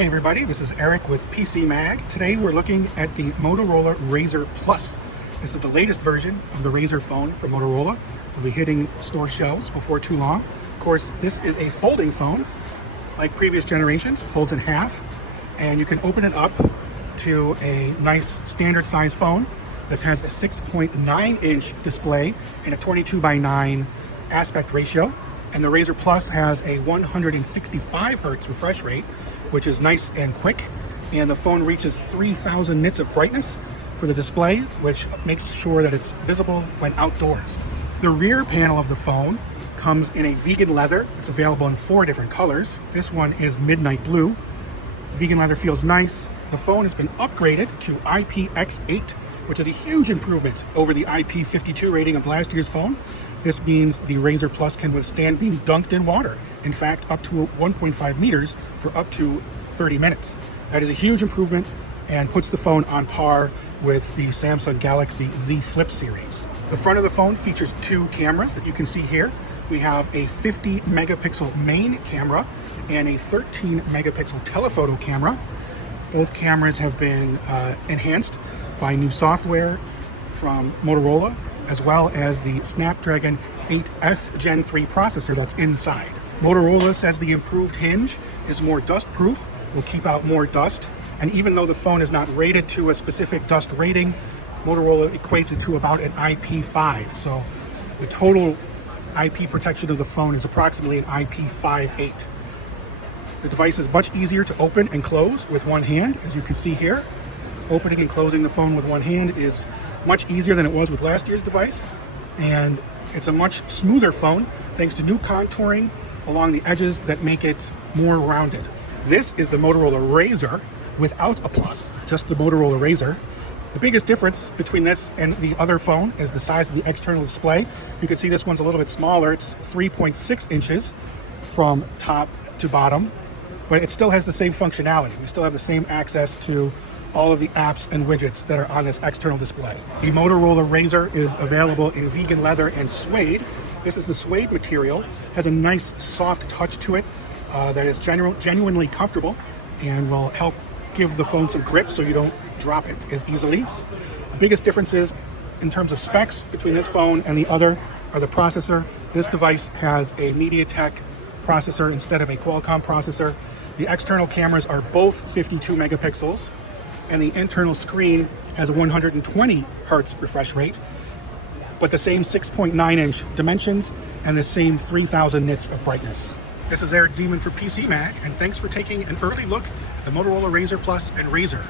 Hey everybody, this is Eric with PCMag. Today we're looking at the Motorola Razr Plus. This is the latest version of the Razr phone from Motorola. We'll be hitting store shelves before too long. Of course, this is a folding phone, like previous generations, folds in half, and you can open it up to a nice standard size phone. This has a 6.9-inch display and a 22:9 aspect ratio. And the Razr Plus has a 165 hertz refresh rate, which is nice and quick. And the phone reaches 3,000 nits of brightness for the display, which makes sure that it's visible when outdoors. The rear panel of the phone comes in a vegan leather. It's available in 4 different colors. This one is midnight blue. The vegan leather feels nice. The phone has been upgraded to IPX8, which is a huge improvement over the IP52 rating of last year's phone. This means the Razr Plus can withstand being dunked in water. In fact, up to 1.5 meters for up to 30 minutes. That is a huge improvement and puts the phone on par with the Samsung Galaxy Z Flip series. The front of the phone features 2 cameras that you can see here. We have a 50 megapixel main camera and a 13 megapixel telephoto camera. Both cameras have been enhanced by new software from Motorola, as well as the Snapdragon 8S Gen 3 processor that's inside. Motorola says the improved hinge is more dust proof, will keep out more dust, and even though the phone is not rated to a specific dust rating, Motorola equates it to about an IP5. So the total IP protection of the phone is approximately an IP58. The device is much easier to open and close with one hand, as you can see here. Opening and closing the phone with one hand is much easier than it was with last year's device, and it's a much smoother phone thanks to new contouring along the edges that make it more rounded. This is the Motorola Razr without a plus, just the Motorola Razr. The biggest difference between this and the other phone is the size of the external display. You can see this one's a little bit smaller. It's 3.6 inches from top to bottom, but it still has the same functionality. We still have the same access to all of the apps and widgets that are on this external display. The Motorola Razr is available in vegan leather and suede. This is the suede material, has a nice soft touch to it that is genuinely comfortable and will help give the phone some grip so you don't drop it as easily. The biggest differences in terms of specs between this phone and the other are the processor. This device has a MediaTek processor instead of a Qualcomm processor. The external cameras are both 52 megapixels. And the internal screen has a 120 hertz refresh rate, but the same 6.9-inch dimensions and the same 3,000 nits of brightness. This is Eric Zeman for PCMag, and thanks for taking an early look at the Motorola Razr Plus and Razr.